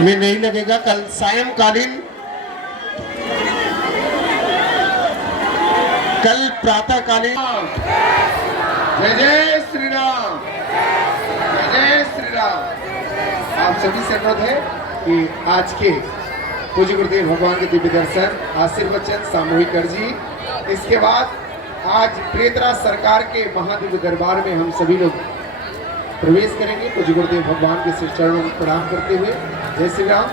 में नहीं लगेगा। कल सायंकालीन, कल प्रातःकालीन। जय जय श्री राम, जय जय श्री राम। आप सभी से अनुरोध है कि आज के पूज्य गुरुदेव भगवान के दिव्य दर्शन, आशीर्वचन, सामूहिक अर्जी, इसके बाद आज प्रियतरा सरकार के महादिव्य दरबार में हम सभी लोग प्रवेश करेंगे। पूज्य गुरुदेव भगवान के श्री चरणों में प्रणाम करते हुए जय श्री राम।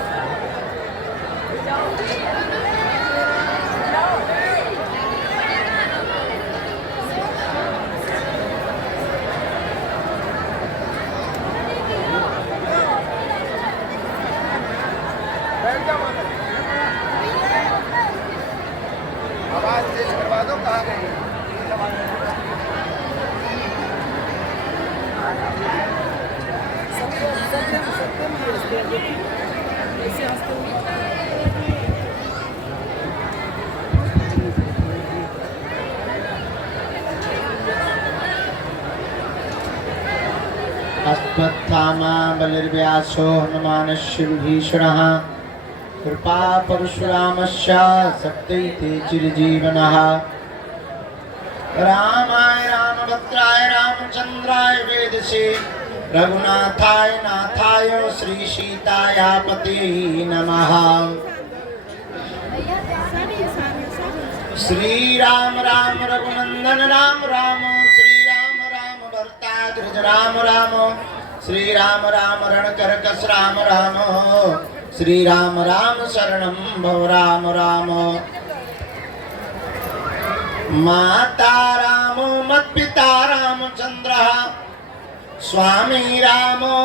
आवाज तेज करवा दो, कहाँ गई? अस्मत्थामा बलिर्व्यासो हनुमानस्य विभीषणः कृपा परशुरामस्य सत्यैते चिरजीवनः। रामाय रामभद्राय रामचंद्राय वेदसे रघुनाथाय नाथाय श्री सीतायापते नमः। श्री राम राम रघुनंदन राम राम, श्री राम राम भरताग्रज राम राम, श्री राम राम रणकरकस राम राम, श्री राम राम शरणं भव राम राम। माता रामो मत्पिता रामचंद्रः, स्वामी रामो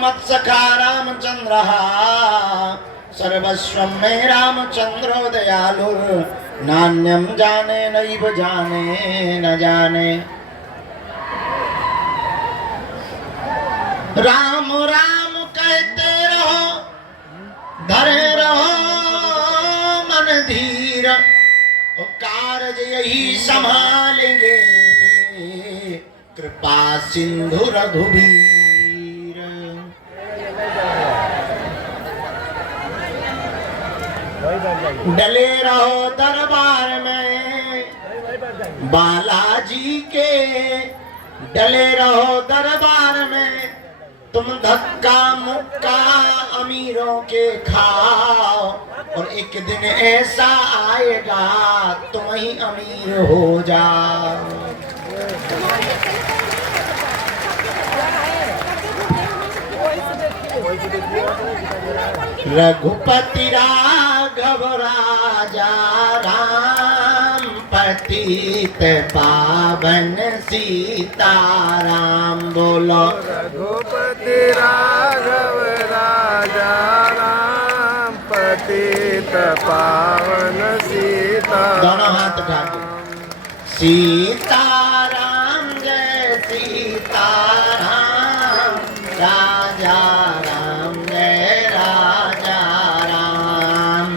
मत्सखा रामचंद्रः, सर्वस्वं मे रामचंद्रो दयालुर्, नान्यं जाने नैव जाने न जाने। राम राम कहते रहो, धरे रहो मन धीर, कार्य यही संभालेंगे कृपा सिंधु रघुवीर। डले रहो दरबार में बालाजी के, डले रहो दरबार में, तुम धक्का मुक्का अमीरों के खाओ, और एक दिन ऐसा आएगा तुम ही अमीर हो जाओ। रघुपति राघव राजा राम, पतित पावन सीताराम। बोलो रघुपति राघव राजा राम, पतित पावन सीता। दोनों हाथ उठा के सीताराम जय सीताराम, राजा राम जय राजा राम।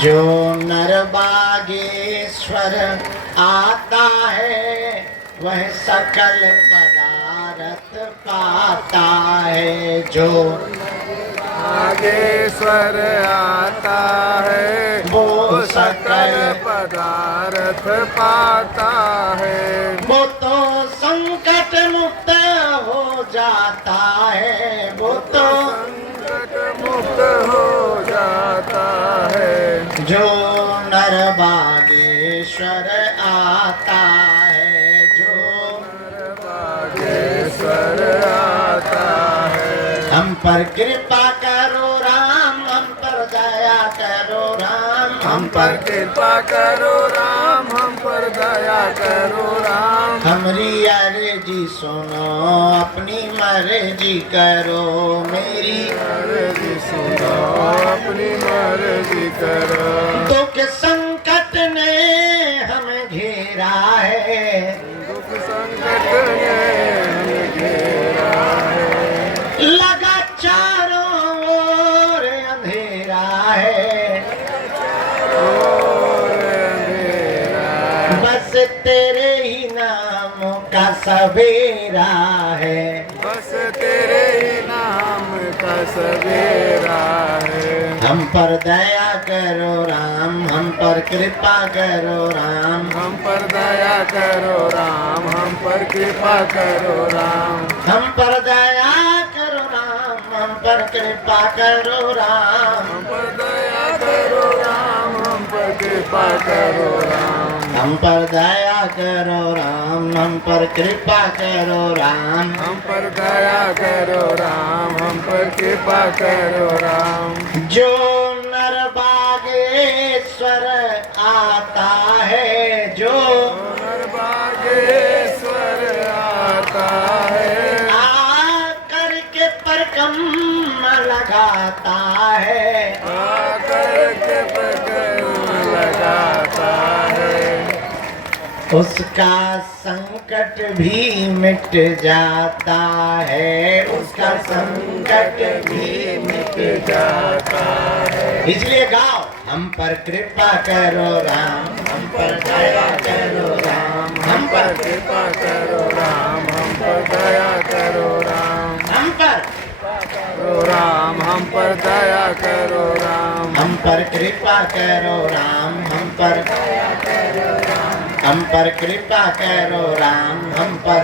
जो नर बागेश्वर आता है वह सकल पदार्थ पाता है। जो नागेश्वर आता है वो सकल पदार्थ पाता है। वो तो संकट मुक्त हो जाता है, वो तो संकट मुक्त हो जाता है। जो नर बागेश्वर आता है, जो नर बागेश्वर आता है। हम पर कृपा करो राम, हम पर दया करो राम, हम पर कृपा करो राम, हम पर दया करो राम। हमारी अर्जी सुनो, अपनी मर्जी करो, मेरी मर्जी सुनो, अपनी मर्जी करो। दुख संकट ने हमें घेरा है, दुख संकट ने हमें घेरा है। लगा चारों ओर अंधेरा है, बस तेरे ही नाम का सवेरा है, बस तेरे ही नाम का सवेरा है। हम पर दया करो राम, हम पर कृपा करो राम, हम पर दया करो राम, हम पर कृपा करो राम, हम पर दया करो राम, हम पर कृपा करो राम, हम पर दया करो राम, हम पर कृपा करो राम, हम पर दया करो राम, हम पर कृपा करो राम। हम पर दया करो राम, हम पर कृपा करो राम। जो नर बागेश्वर आता है, जो बागेश्वर आता है, आकर के परकम लगाता है, आकर के पकड़ लगाता है, उसका संकट भी मिट जाता है, उसका संकट भी मिट जाता है। इसलिए गाओ, हम पर कृपा करो राम, हम पर दया करो राम, हम पर कृपा करो राम, हम पर दया करो राम, हम पर करो राम, हम पर दया करो राम, हम पर कृपा करो राम, हम पर हम पर कृपा करो राम, हम पर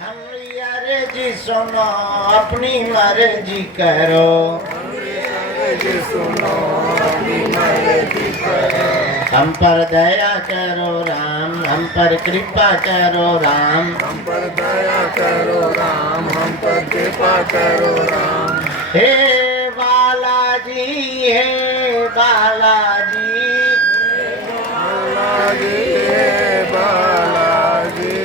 हमारी अर्जी सुनो, अपनी मर्जी करो, जी सुनो अपनी मर्जी करो, हम पर दया करो राम, हम पर कृपा करो राम, हम पर दया करो राम, हम पर कृपा करो राम। हे बालाजी, हे बालाजी, बालाजी हे बालाजी,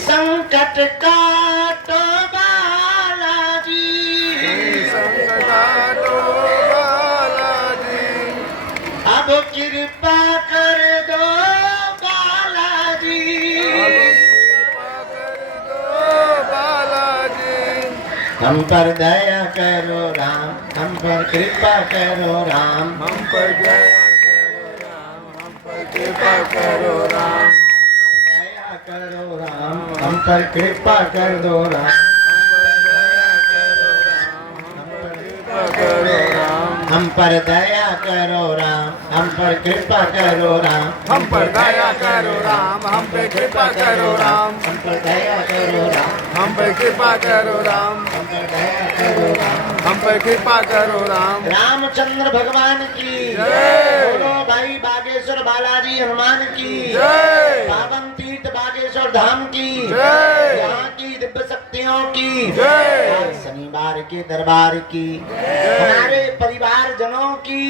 संकट काटो बालाजी, संकट काटो बालाजी, अब कृपा कर दो बालाजी, कृपा कर दो बालाजी, हम पर दया करो राम, हम पर कृपा करो राम, हम पर दया करो राम, हम पर कृपा करो राम, दया करो राम, हम पर कृपा कर दो राम, हम पर दया करो राम, हम पर कृपा करो राम, हम पर दया करो राम, हम पर कृपा करो राम, हम पर दया करो राम, हम पर दया करो राम, हम पर दया करो राम, हम पर दया करो राम, हम पर कृपा करो राम। रामचंद्र भगवान की जय। बोलो भाई बागेश्वर बालाजी हनुमान की जय। पावन तीर्थ बागेश्वर धाम की जय। यहाँ की दिव्य शक्तियों की जय। आज शनिवार के दरबार की हमारे परिवार जनों की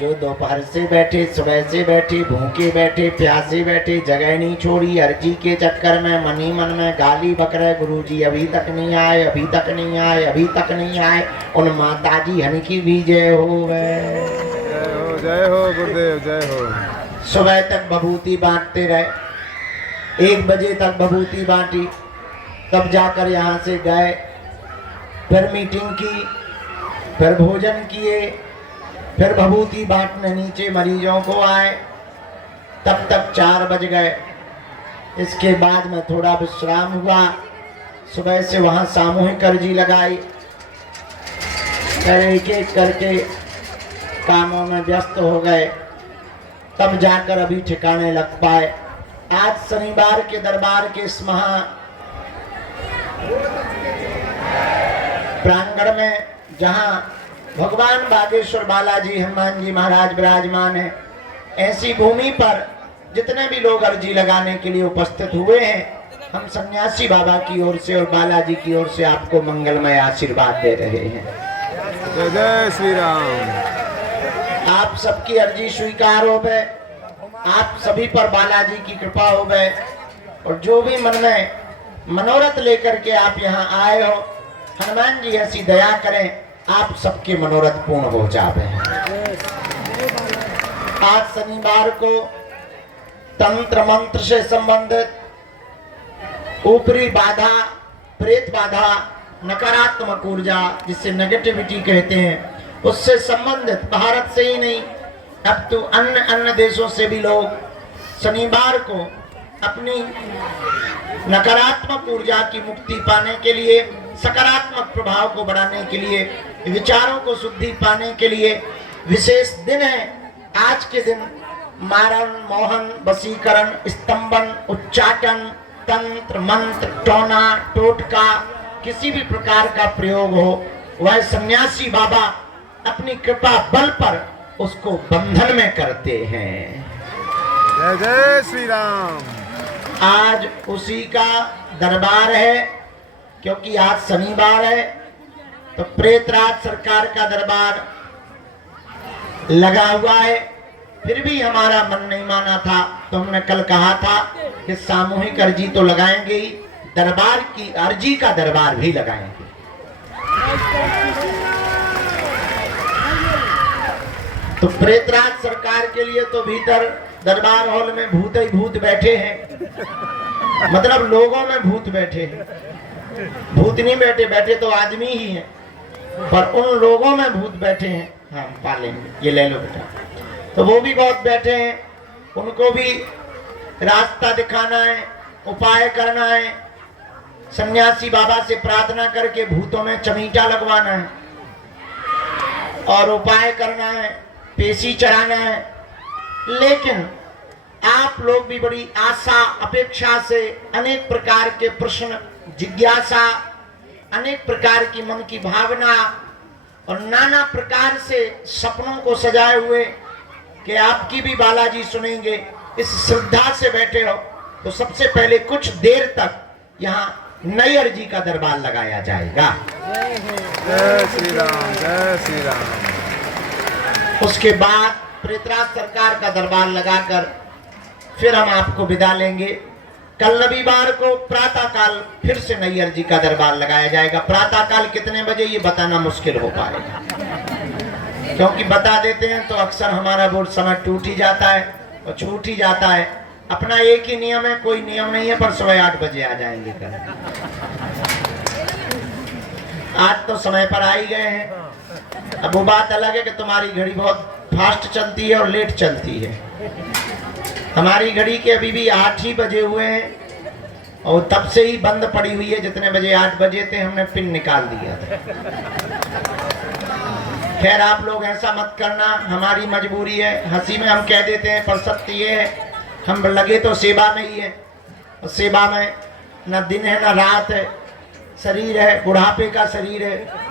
जो दोपहर से बैठे, सुबह से बैठे, भूखे बैठे, प्यासे बैठे, जगह नहीं छोड़ी, अर्जी के चक्कर में मन ही मन में गाली बक रहे, गुरुजी अभी तक नहीं आए, अभी तक नहीं आए, अभी तक नहीं आए, उन माताजी हन की भी जय हो। जय हो गुरुदेव, जय हो। सुबह तक भभूति बांटते रहे, 1 बजे तक भभूति बांटी, तब जाकर यहाँ से गए, फिर मीटिंग की, फिर भोजन किए, फिर भभूति बांटने नीचे मरीजों को आए, तब तक 4 बज गए। इसके बाद में थोड़ा विश्राम हुआ, सुबह से वहाँ सामूहिक अर्जी लगाई, फिर एक एक करके कामों में व्यस्त हो गए, तब जाकर अभी ठिकाने लग पाए। आज शनिवार के दरबार के इस महा प्रांगण में जहां भगवान बागेश्वर बालाजी हनुमान जी महाराज विराजमान है, ऐसी भूमि पर जितने भी लोग अर्जी लगाने के लिए उपस्थित हुए हैं, हम सन्यासी बाबा की ओर से और बालाजी की ओर से आपको मंगलमय आशीर्वाद दे रहे हैं। जय जय श्री राम। आप सबकी अर्जी स्वीकार हो गए, आप सभी पर बालाजी की कृपा हो गए, और जो भी मन में मनोरथ लेकर के आप यहाँ आए हो, हनुमान जी ऐसी दया करें आप सबके मनोरथ पूर्ण हो जावे। आज शनिवार को तंत्र मंत्र से संबंधित ऊपरी बाधा, प्रेत बाधा, नकारात्मक ऊर्जा जिसे नेगेटिविटी कहते हैं, उससे संबंधित भारत से ही नहीं अब तो अन्य अन्य देशों से भी लोग शनिवार को अपनी नकारात्मक ऊर्जा की मुक्ति पाने के लिए, सकारात्मक प्रभाव को बढ़ाने के लिए, विचारों को शुद्धि पाने के लिए विशेष दिन है। आज के दिन मारण, मोहन, वशीकरण, स्तंभन, उच्चाटन, तंत्र, मंत्र, टोना, टोटका, किसी भी प्रकार का प्रयोग हो, वह सन्यासी बाबा अपनी कृपा बल पर उसको बंधन में करते हैं। जय जय श्री राम। आज उसी का दरबार है, क्योंकि आज शनिवार है, तो प्रेतराज सरकार का दरबार लगा हुआ है। फिर भी हमारा मन नहीं माना था, तो हमने कल कहा था कि सामूहिक अर्जी तो लगाएंगे ही, दरबार की अर्जी का दरबार भी लगाएंगे। तो प्रेतराज सरकार के लिए तो भीतर दरबार हॉल में भूत ही भूत बैठे हैं, मतलब लोगों में भूत बैठे हैं। भूत नहीं बैठे, बैठे तो आदमी ही हैं, पर उन लोगों में भूत बैठे हैं। हाँ पालेंगे, ये ले लो बेटा। तो वो भी बहुत बैठे हैं, उनको भी रास्ता दिखाना है, उपाय करना है, सन्यासी बाबा से प्रार्थना करके भूतों में चमीटा लगवाना है और उपाय करना है, पेशी चढ़ाना है। लेकिन आप लोग भी बड़ी आशा अपेक्षा से अनेक प्रकार के प्रश्न, जिज्ञासा, अनेक प्रकार की मन की भावना और नाना प्रकार से सपनों को सजाए हुए कि आपकी भी बालाजी सुनेंगे, इस श्रद्धा से बैठे हो। तो सबसे पहले कुछ देर तक यहाँ नैयर जी का दरबार लगाया जाएगा। जय श्री राम, जय श्री राम। उसके बाद प्रेतराज सरकार का दरबार लगाकर फिर हम आपको विदा लेंगे। कल रविवार को प्रातः काल फिर से नैयर जी का दरबार लगाया जाएगा। प्रातः काल कितने बजे ये बताना मुश्किल हो पाएगा, क्योंकि बता देते हैं तो अक्सर हमारा वो समय टूट ही जाता है और छूट ही जाता है। अपना एक ही नियम है, कोई नियम नहीं है, पर सुबह 8 बजे आ जाएंगे कल। आज तो समय पर आ ही गए हैं। अब वो बात अलग है कि तुम्हारी घड़ी बहुत फास्ट चलती है और लेट चलती है। हमारी घड़ी के अभी भी 8 ही बजे हुए हैं और तब से ही बंद पड़ी हुई है। जितने बजे 8 बजे थे हमने पिन निकाल दिया था। खैर आप लोग ऐसा मत करना, हमारी मजबूरी है। हंसी में हम कह देते हैं, पर सत्य ये है हम लगे तो सेवा में ही है, और सेवा में न दिन है न रात है, शरीर है, बुढ़ापे का शरीर है।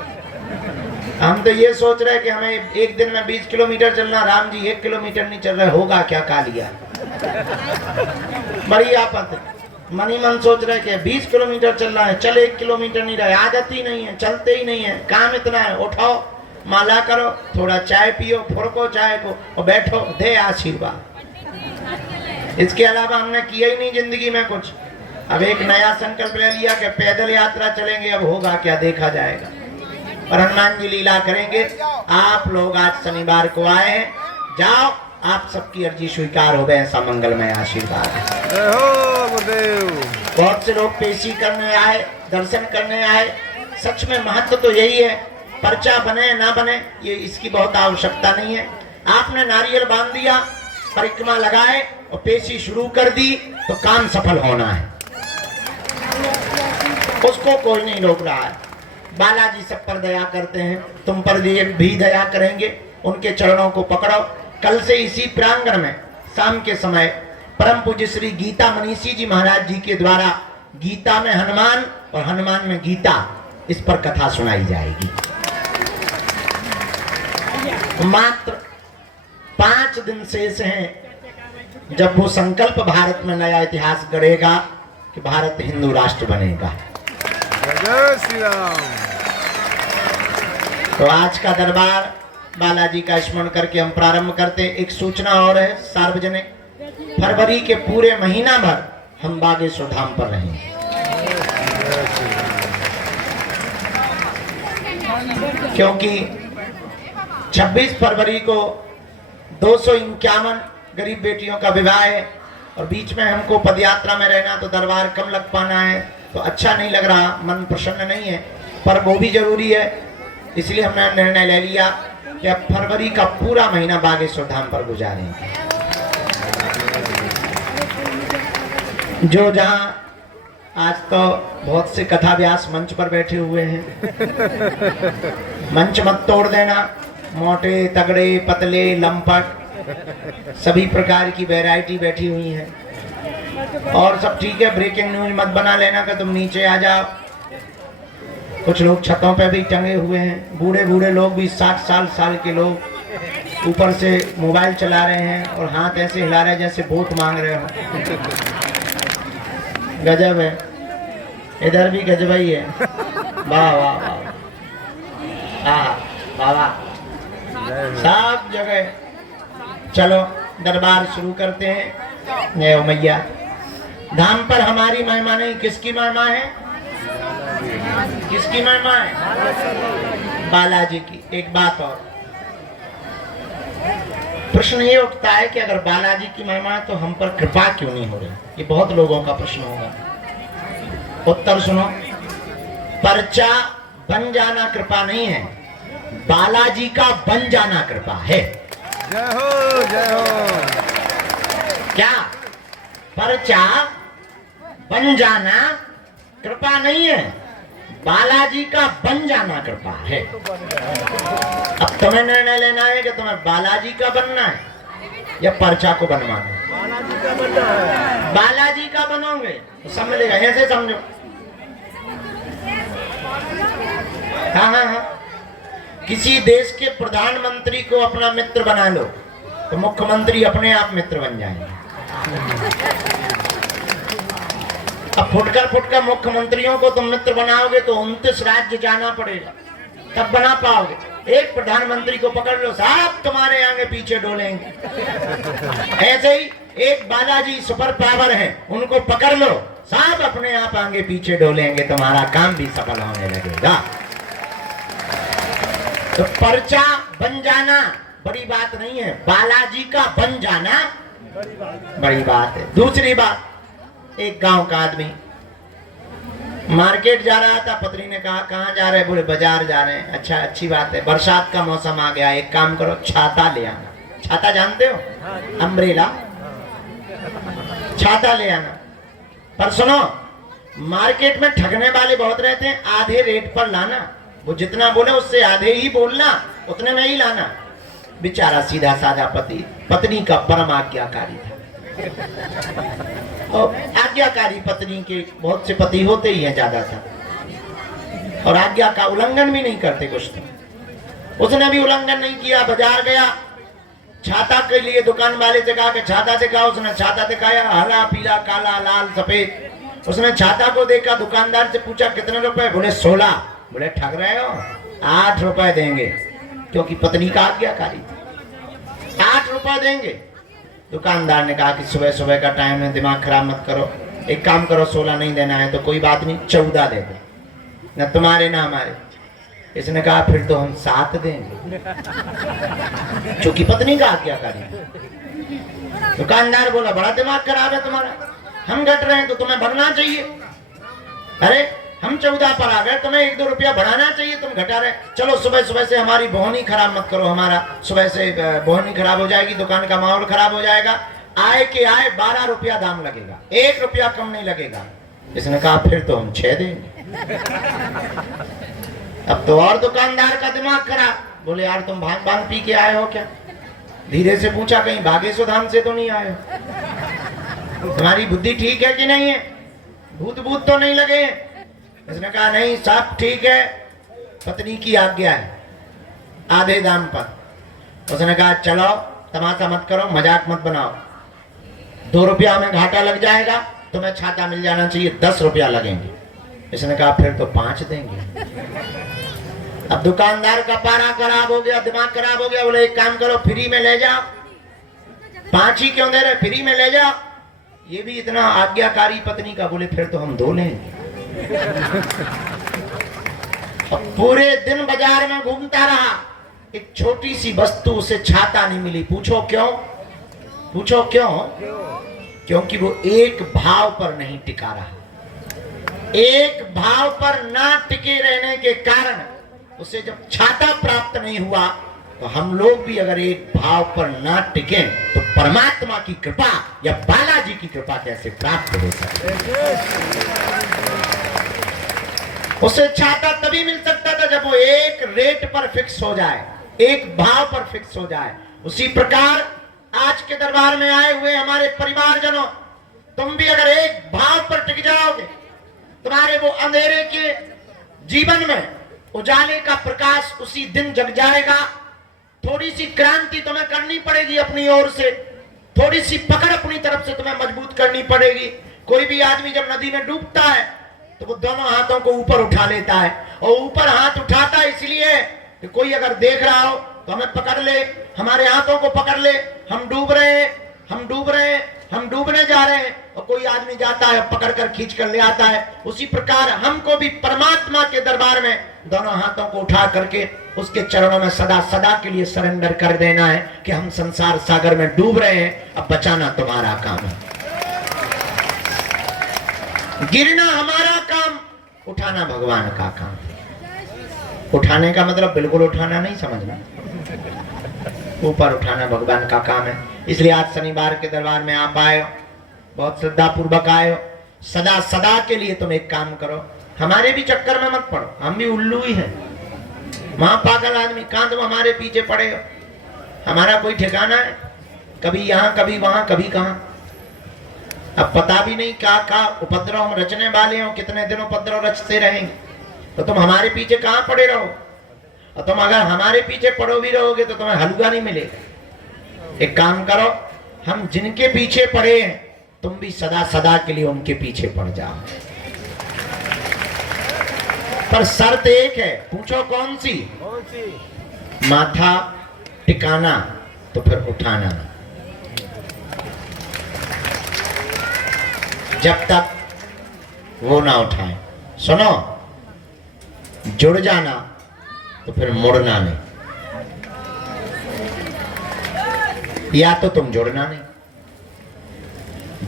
हम तो ये सोच रहे हैं कि हमें एक दिन में 20 किलोमीटर चलना, राम जी 1 किलोमीटर नहीं चल रहे, होगा क्या कालिया। बड़ी आपत, मन ही मन सोच रहे कि 20 किलोमीटर चल रहा है, चल 1 किलोमीटर नहीं रहे, आदत ही नहीं है, चलते ही नहीं है, काम इतना है। उठाओ, माला करो, थोड़ा चाय पियो, फुड़को चाय को और बैठो, दे आशीर्वाद। इसके अलावा हमने किया ही नहीं जिंदगी में कुछ। अब एक नया संकल्प ले लिया कि पैदल यात्रा चलेंगे, अब होगा क्या देखा जाएगा। पर हनुमान जी लीला करेंगे। आप लोग आज शनिवार को आए हैं, जाओ, आप सबकी अर्जी स्वीकार हो गए, ऐसा मंगलमय आशीर्वाद है। बहुत से लोग पेशी करने आए, दर्शन करने आए। सच में महत्व तो यही है, पर्चा बने ना बने ये इसकी बहुत आवश्यकता नहीं है। आपने नारियल बांध दिया, परिक्रमा लगाए और पेशी शुरू कर दी तो काम सफल होना है, उसको कोई नहीं रोक रहा है। बालाजी सब पर दया करते हैं, तुम पर भी दया करेंगे। उनके चरणों को पकड़ो। कल से इसी प्रांगण में शाम के समय परम पूज्य श्री गीता मनीषी जी महाराज जी के द्वारा गीता में हनुमान और हनुमान में गीता, इस पर कथा सुनाई जाएगी। मात्र 5 दिन शेष हैं जब वो संकल्प भारत में नया इतिहास गढ़ेगा कि भारत हिंदू राष्ट्र बनेगा। जय श्री राम। तो आज का दरबार बालाजी का स्मरण करके हम प्रारंभ करते हैं। एक सूचना और है सार्वजनिक, फरवरी के पूरे महीना भर हम बागेश्वर धाम पर रहेंगे। क्योंकि 26 फरवरी को 251 गरीब बेटियों का विवाह है और बीच में हमको पदयात्रा में रहना, तो दरबार कम लग पाना है, तो अच्छा नहीं लग रहा, मन प्रसन्न नहीं है। पर वो भी जरूरी है, इसलिए हमने निर्णय ले लिया कि अब फरवरी का पूरा महीना बागेश्वर धाम पर गुजारेंगे। जो जहाँ आज तो बहुत से कथा व्यास मंच पर बैठे हुए हैं, मंच मत तोड़ देना। मोटे तगड़े पतले लंपट सभी प्रकार की वैरायटी बैठी हुई है। और सब ठीक है, ब्रेकिंग न्यूज मत बना लेना कि तुम नीचे आ जाओ। कुछ लोग छतों पे भी टंगे हुए हैं, बूढ़े बूढ़े लोग भी 60 साल के लोग ऊपर से मोबाइल चला रहे हैं और हाथ ऐसे हिला रहे हैं जैसे वोट मांग रहे हो। गजब है, इधर भी गजब ही है। वाह वाह वाह, वाह वाह, सब जगह। चलो दरबार शुरू करते हैं। जय हो मैया। धाम पर हमारी महिमा नहीं, किसकी महिमा है? किसकी महिमा है? बालाजी की। एक बात और, प्रश्न ये उठता है कि अगर बालाजी की महिमा है तो हम पर कृपा क्यों नहीं हो रही? ये बहुत लोगों का प्रश्न होगा। उत्तर सुनो, पर्चा बन जाना कृपा नहीं है, बालाजी का बन जाना कृपा है। जय हो जय हो। क्या? पर्चा बन जाना कृपा नहीं है, बालाजी का बन जाना कृपा है। अब तुम्हें निर्णय लेना है कि तुम्हें बालाजी का बनना है या पर्चा को बनवाना है। बालाजी का बनना है। बालाजी का बनोगे तो सब मिलेगा, ऐसे समझो। हाँ हाँ हाँ, किसी देश के प्रधानमंत्री को अपना मित्र बना लो तो मुख्यमंत्री अपने आप मित्र बन जाएंगे। अब फुटकर मुख्यमंत्रियों को तुम मित्र बनाओगे तो 29 राज्य जाना पड़ेगा, तब बना पाओगे। एक प्रधानमंत्री को पकड़ लो, साहब तुम्हारे आगे पीछे डोलेंगे। ऐसे ही एक बालाजी सुपर पावर है, उनको पकड़ लो, साहब अपने आप आगे पीछे डोलेंगे, तुम्हारा काम भी सफल होने लगेगा। तो पर्चा बन जाना बड़ी बात नहीं है, बालाजी का बन जाना बड़ी बात है। दूसरी बात, एक गांव का आदमी मार्केट जा रहा था, पत्नी ने कहा कहाँ जा रहे? बोले बाजार जा रहे हैं। अच्छा, अच्छी बात है, बरसात का मौसम आ गया, एक काम करो छाता ले आना। छाता जानते हो? अम्ब्रेला, छाता ले आना। पर सुनो, मार्केट में ठगने वाले बहुत रहते हैं, आधे रेट पर लाना। वो जितना बोले उससे आधे ही बोलना, उतने में ही लाना। बेचारा सीधा साधा पति, पत्नी का परम आज्ञाकारी था। और आज्ञाकारी पत्नी के बहुत से पति होते ही हैं ज्यादातर, और आज्ञा का उल्लंघन भी नहीं करते कुछ तो। उसने भी उल्लंघन नहीं किया, बाजार गया, छाता के लिए दुकान वाले से कहा कि छाता दिखाओ। उसने छाता दिखाया, हरा पीला काला लाल सफेद। उसने छाता को देखा, दुकानदार से पूछा कितने रुपए? बोले 16। बोले ठग रहे हो, 8 रुपए देंगे, क्योंकि पत्नी का आज्ञाकारी था। 8 रुपए देंगे। दुकानदार ने कहा कि सुबह सुबह का टाइम है, दिमाग खराब मत करो, एक काम करो, 16 नहीं देना है तो कोई बात नहीं, 14 दे दो, न तुम्हारे ना हमारे। इसने कहा फिर तो हम 7 देंगे, क्योंकि पत्नी का आज्ञाकारी। दुकानदार बोला बड़ा दिमाग खराब है तुम्हारा, हम घट रहे हैं तो तुम्हें बढ़ना चाहिए। अरे हम 14 पर आ गए, तुम्हें 1-2 रुपया बढ़ाना चाहिए, तुम घटा रहे। चलो सुबह सुबह से हमारी बोहनी खराब मत करो, हमारा सुबह से बोहनी खराब हो जाएगी, दुकान का माहौल खराब हो जाएगा। आए के आए 12 रुपया दाम लगेगा, 1 रुपया कम नहीं लगेगा। इसने कहा फिर तो हम 6 देंगे। अब तो और दुकानदार का दिमाग खराब। बोले यार तुम भांग भांग पी के आए हो क्या? धीरे से पूछा, कहीं भागेश्वर धाम से तो नहीं आए हो? तुम्हारी बुद्धि ठीक है कि नहीं है? भूत भूत तो नहीं लगे? इसने कहा नहीं, सब ठीक है, पत्नी की आज्ञा है, आधे दाम पर। उसने कहा चलो तमाशा मत करो, मजाक मत बनाओ, 2 रुपया में घाटा लग जाएगा, तुम्हें छाता मिल जाना चाहिए, 10 रुपया लगेंगे। इसने कहा फिर तो 5 देंगे। अब दुकानदार का पारा खराब हो गया, दिमाग खराब हो गया। बोले एक काम करो, फ्री में ले जाओ। 5 ही क्यों दे रहे, फ्री में ले जाओ। ये भी इतना आज्ञाकारी पत्नी का। बोले फिर तो हम 2 लेंगे। अब पूरे दिन बाजार में घूमता रहा, एक छोटी सी वस्तु उसे छाता नहीं मिली। पूछो क्यों? पूछो क्यों? क्योंकि वो एक भाव पर नहीं टिका रहा। एक भाव पर ना टिके रहने के कारण उसे जब छाता प्राप्त नहीं हुआ तो हम लोग भी अगर एक भाव पर ना टिके तो परमात्मा की कृपा या बालाजी की कृपा कैसे प्राप्त हो सकती है? उसे चाहता तभी मिल सकता था जब वो एक रेट पर फिक्स हो जाए, एक भाव पर फिक्स हो जाए। उसी प्रकार आज के दरबार में आए हुए हमारे परिवारजनों, तुम भी अगर एक भाव पर टिक जाओगे, तुम्हारे वो अंधेरे के जीवन में उजाले का प्रकाश उसी दिन जग जाएगा। थोड़ी सी क्रांति तुम्हें करनी पड़ेगी अपनी ओर से, थोड़ी सी पकड़ अपनी तरफ से तुम्हें मजबूत करनी पड़ेगी। कोई भी आदमी जब नदी में डूबता है तो वो दोनों हाथों को ऊपर उठा लेता है, और ऊपर हाथ उठाता है इसलिए कि कोई अगर देख रहा हो तो हमें पकड़ ले, हमारे हाथों को पकड़ ले, हम डूब रहे हैं, हम डूब रहे हैं, हम डूबने जा रहे हैं, और कोई आदमी जाता है पकड़ कर खींच कर ले आता है। उसी प्रकार हमको भी परमात्मा के दरबार में दोनों हाथों को उठा करके उसके चरणों में सदा सदा के लिए सरेंडर कर देना है कि हम संसार सागर में डूब रहे हैं, अब बचाना तुम्हारा काम है, गिरना हमारा काम, उठाना भगवान का काम। उठाने का मतलब बिल्कुल उठाना नहीं समझना, ऊपर उठाना भगवान का काम है। इसलिए आज शनिवार के दरबार में आप आए हो, बहुत श्रद्धा पूर्वक आए हो। सदा सदा के लिए तुम एक काम करो, हमारे भी चक्कर में मत पड़ो, हम भी उल्लू ही हैं, वहां पागल आदमी, कहां तुम हमारे पीछे पड़े हो? हमारा कोई ठिकाना है? कभी यहाँ कभी वहां कभी कहां। अब पता भी नहीं क्या क्या उपद्रव हम रचने वाले हो, कितने दिन उपद्रव रचते रहेंगे, तो तुम हमारे पीछे कहां पड़े रहो। और तुम अगर हमारे पीछे पड़ो भी रहोगे तो तुम्हें हलवा नहीं मिलेगा। एक काम करो, हम जिनके पीछे पड़े हैं तुम भी सदा सदा के लिए उनके पीछे पड़ जाओ। पर शर्त एक है, पूछो कौन सी? माथा टिकाना तो फिर उठाना नहीं। जब तक वो ना उठाए, सुनो, जुड़ जाना तो फिर मुड़ना नहीं, या तो तुम जुड़ना नहीं,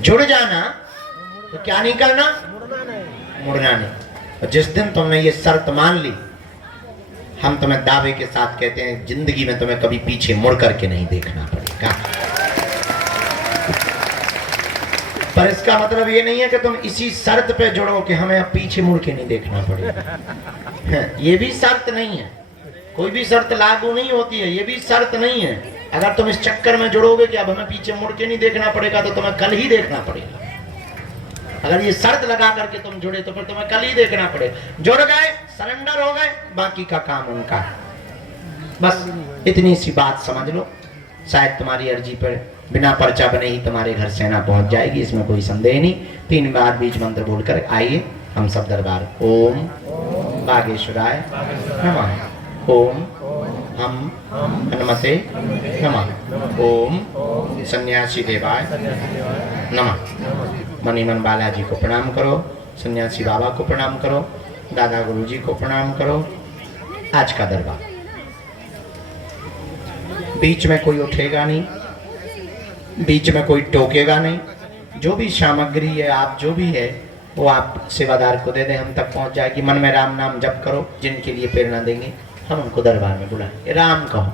जुड़ जाना तो क्या नहीं करना, मुड़ना नहीं। और जिस दिन तुमने ये शर्त मान ली, हम तुम्हें दावे के साथ कहते हैं जिंदगी में तुम्हें कभी पीछे मुड़ करके नहीं देखना पड़ेगा। पर इसका मतलब ये नहीं है कि तुम इसी शर्त पे जुड़ो कि हमें अब पीछे मुड़ के नहीं देखना पड़ेगा। ये भी शर्त नहीं है, कोई भी शर्त लागू नहीं होती है, ये भी शर्त नहीं है। अगर तुम इस चक्कर में जुड़ोगे कि अब हमें पीछे मुड़ के नहीं देखना पड़ेगा, तो तुम्हें कल ही देखना पड़ेगा। अगर ये शर्त लगा करके तुम जुड़े तो फिर तुम्हें कल ही देखना पड़ेगा। जुड़ गए, सरेंडर हो गए, बाकी का काम उनका है। बस इतनी सी बात समझ लो, शायद तुम्हारी अर्जी पर बिना पर्चा बने ही तुम्हारे घर सेना पहुंच जाएगी, इसमें कोई संदेह नहीं। 3 बार बीज मंत्र बोलकर आइए हम सब दरबार। ओम बागेश्वराय नमः, ओम हम हनुमते नमः, ओम सन्यासी देवाय नमः। मनीमन बालाजी को प्रणाम करो, सन्यासी बाबा को प्रणाम करो, दादा गुरुजी को प्रणाम करो। आज का दरबार बीच में कोई उठेगा नहीं, बीच में कोई टोकेगा नहीं। जो भी सामग्री है, आप जो भी है वो आप सेवादार को दे दें, हम तक पहुंच जाएगी। मन में राम नाम जप करो, जिनके लिए प्रेरणा देंगे हम उनको दरबार में बुलाएंगे। राम कहो।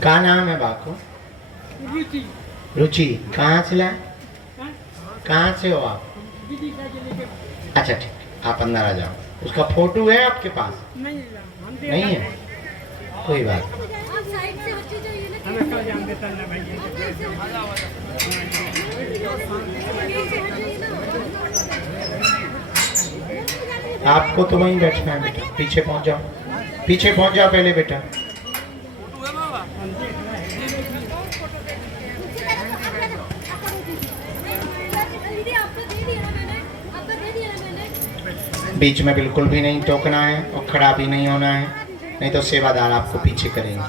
क्या नाम है बाको? रुचि। रुचि। कहाँ से लाए? कहाँ से हो आप? अच्छा ठीक, आप अंदर आ जाओ। उसका फोटो है आपके पास? नहीं है, कोई बात। आपको तो वहीं बैठना है बेटा, पीछे पहुंच जाओ, पीछे पहुंच जाओ पहले बेटा। बीच में बिल्कुल भी नहीं टोकना है और खड़ा भी नहीं होना है, नहीं तो सेवादार आपको पीछे करेंगे।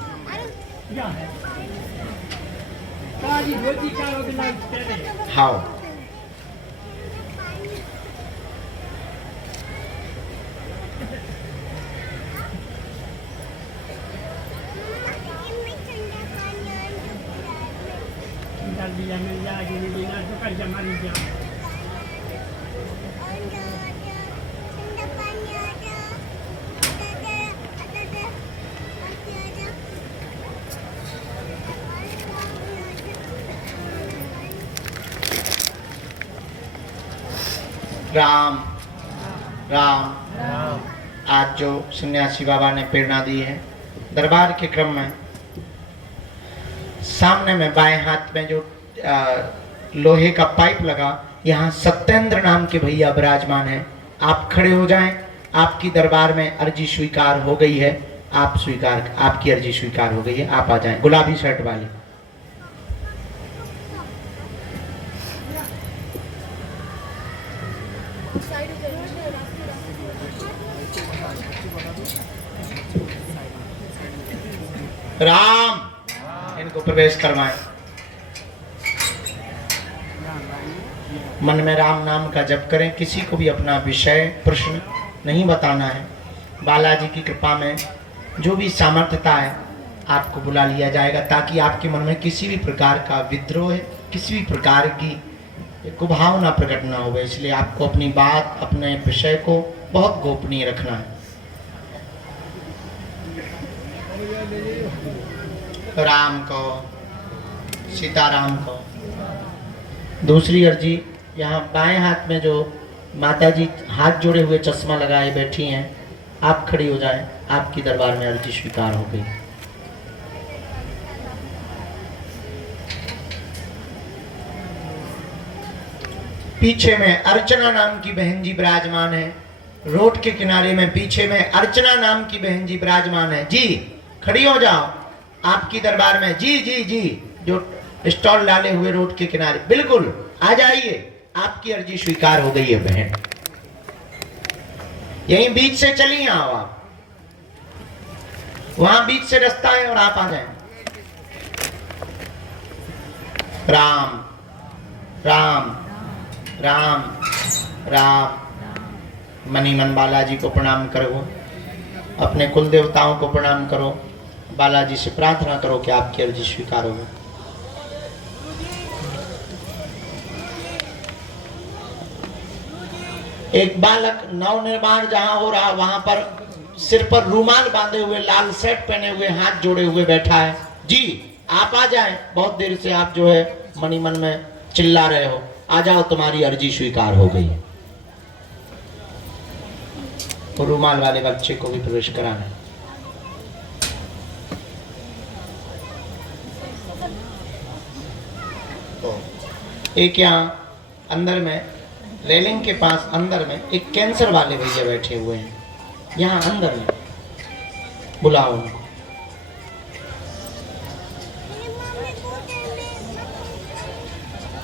हाओ राम राम आज जो सन्यासी बाबा ने प्रेरणा दी है दरबार के क्रम में, सामने में बाएं हाथ में जो लोहे का पाइप लगा, यहाँ सत्येंद्र नाम के भैया विराजमान हैं। आप खड़े हो जाएं, आपकी दरबार में अर्जी स्वीकार हो गई है। आपकी अर्जी स्वीकार हो गई है, आप आ जाएं। गुलाबी शर्ट वाले राम, इनको प्रवेश करवाएं। मन में राम नाम का जप करें। किसी को भी अपना विषय प्रश्न नहीं बताना है। बालाजी की कृपा में जो भी सामर्थ्यता है आपको बुला लिया जाएगा, ताकि आपके मन में किसी भी प्रकार का विद्रोह, किसी भी प्रकार की कुभावना प्रकट ना हो। इसलिए आपको अपनी बात, अपने विषय को बहुत गोपनीय रखना है। राम को, सीताराम को। दूसरी अर्जी, यहाँ बाएं हाथ में जो माता जी हाथ जोड़े हुए चश्मा लगाए बैठी हैं, आप खड़ी हो जाएं। आपकी दरबार में अर्जी स्वीकार हो गई। पीछे में अर्चना नाम की बहन जी विराजमान है। रोड के किनारे में पीछे में अर्चना नाम की बहन जी विराजमान है। जी खड़ी हो जाओ आपकी दरबार में। जी जी जी, जो स्टॉल डाले हुए रोड के किनारे, बिल्कुल आ जाइए। आपकी अर्जी स्वीकार हो गई है बहन। यहीं बीच से चली आओ आप, वहां बीच से रास्ता है और आप आ जाएं। राम राम राम राम। मनी मन बालाजी को प्रणाम करो, अपने कुल देवताओं को प्रणाम करो, बालाजी से प्रार्थना करो कि आपकी अर्जी स्वीकार हो। एक बालक नवनिर्माण जहां हो रहा, वहां पर सिर पर रूमाल बांधे हुए, लाल शर्ट पहने हुए, हाथ जोड़े हुए बैठा है। जी आप आ जाएं। बहुत देर से आप जो है मनी मन में चिल्ला रहे हो, आ जाओ, तुम्हारी अर्जी स्वीकार हो गई है। तो रूमाल वाले बच्चे को भी प्रवेश कराना है। एक यहाँ अंदर में रेलिंग के पास अंदर में एक कैंसर वाले भैया बैठे हुए हैं। यहाँ अंदर में बुलाओ उनको।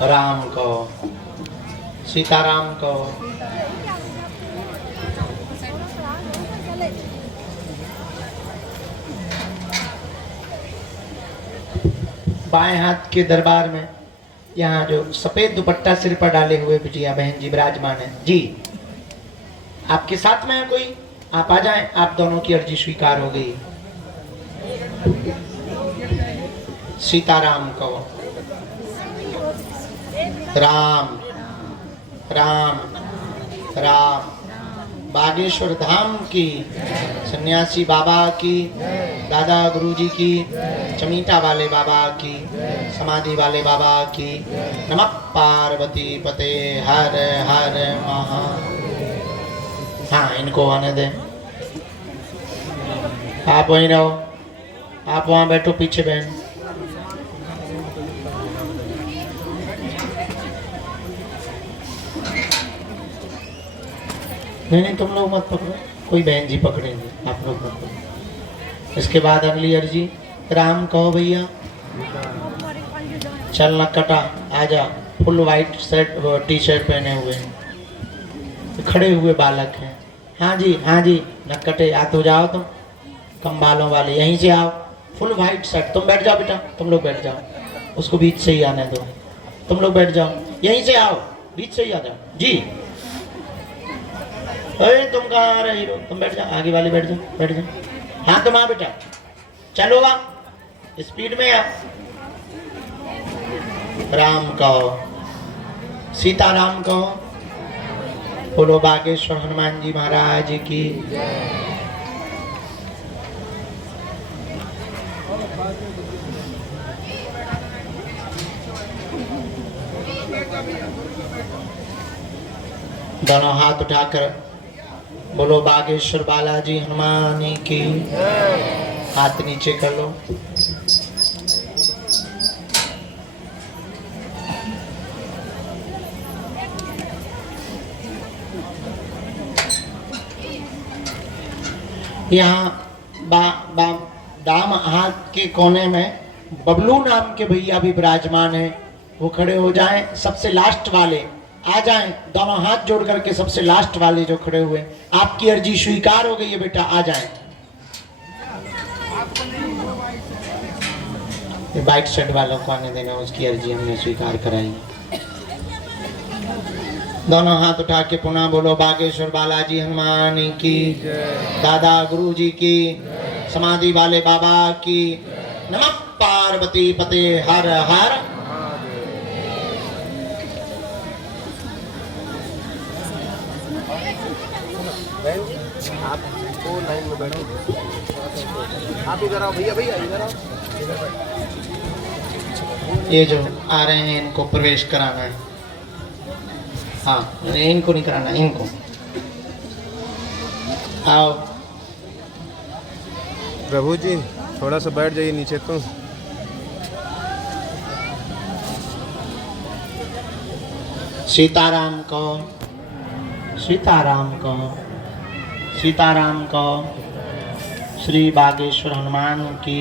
राम को, सीताराम को। बाएं हाथ के दरबार में यहाँ जो सफेद दुपट्टा सिर पर डाले हुए बिटिया बहन जी विराजमान है। जी आपके साथ में है कोई, आप आ जाएं। आप दोनों की अर्जी स्वीकार हो गई। सीताराम को। राम राम राम। बागेश्वर धाम की, सन्यासी बाबा की, दादा गुरुजी की, चमीटा वाले बाबा की, समाधि वाले बाबा की। नमः पार्वती पते हर हर महा। हाँ इनको आने दे। आप वहीं रहो, आप वहां बैठो पीछे बहन। नहीं तुम लोग मत पकड़ो, कोई बहन जी पकड़ेंगे, आप लोग मत पकड़ो। इसके बाद अगली अर्जी, राम कहो भैया। चल नक्कटा आ जा। Full white shirt T shirt पहने हुए हैं, खड़े हुए बालक हैं। हाँ जी नक्कटे आ तो जाओ तुम, कम बालों वाले यहीं से आओ। Full white shirt. तुम बैठ जाओ बेटा, तुम लोग बैठ जाओ। उसको बीच से ही आने दो। तुम लोग बैठ जाओ, यहीं से आओ, बीच से ही आ जाओ जी। अरे तुम कहाँ आ रहे हो, तुम बैठ जाओ, आगे वाले बैठ जाओ, बैठ जाओ। हाँ तुम आ बेटा, चलो आ, स्पीड में आ। राम कहो, सीताराम कहो, बोलो बागेश्वर हनुमान जी महाराज की। दोनों हाथ उठाकर बोलो बागेश्वर बालाजी हनुमान की। हाथ नीचे कर लो। यहाँ दाम हाथ के कोने में बबलू नाम के भैया भी विराजमान है, वो खड़े हो जाएं। सबसे लास्ट वाले आ जाएं, दोनों हाथ जोड़ करके सबसे लास्ट वाले जो खड़े हुए, आपकी अर्जी स्वीकार हो गई है बेटा, आ जाएं। ये बाइक सेट वालों को आने देना, उसकी अर्जी हमने स्वीकार कराई। दोनों हाथ उठा के पुनः बोलो बागेश्वर बालाजी हनुमान की, दादा गुरु जी की, समाधि वाले बाबा की। नमः पार्वती पते हर हर। आपको लाइन में बैठो, आप इधर आओ भैया, भैया इधर आओ। ये जो आ रहे हैं इनको प्रवेश कराना है। हाँ इनको नहीं कराना, इनको आओ। प्रभु जी थोड़ा सा बैठ जाइए नीचे तो। सीताराम को, सीताराम को, सीताराम को। श्री बागेश्वर हनुमान की।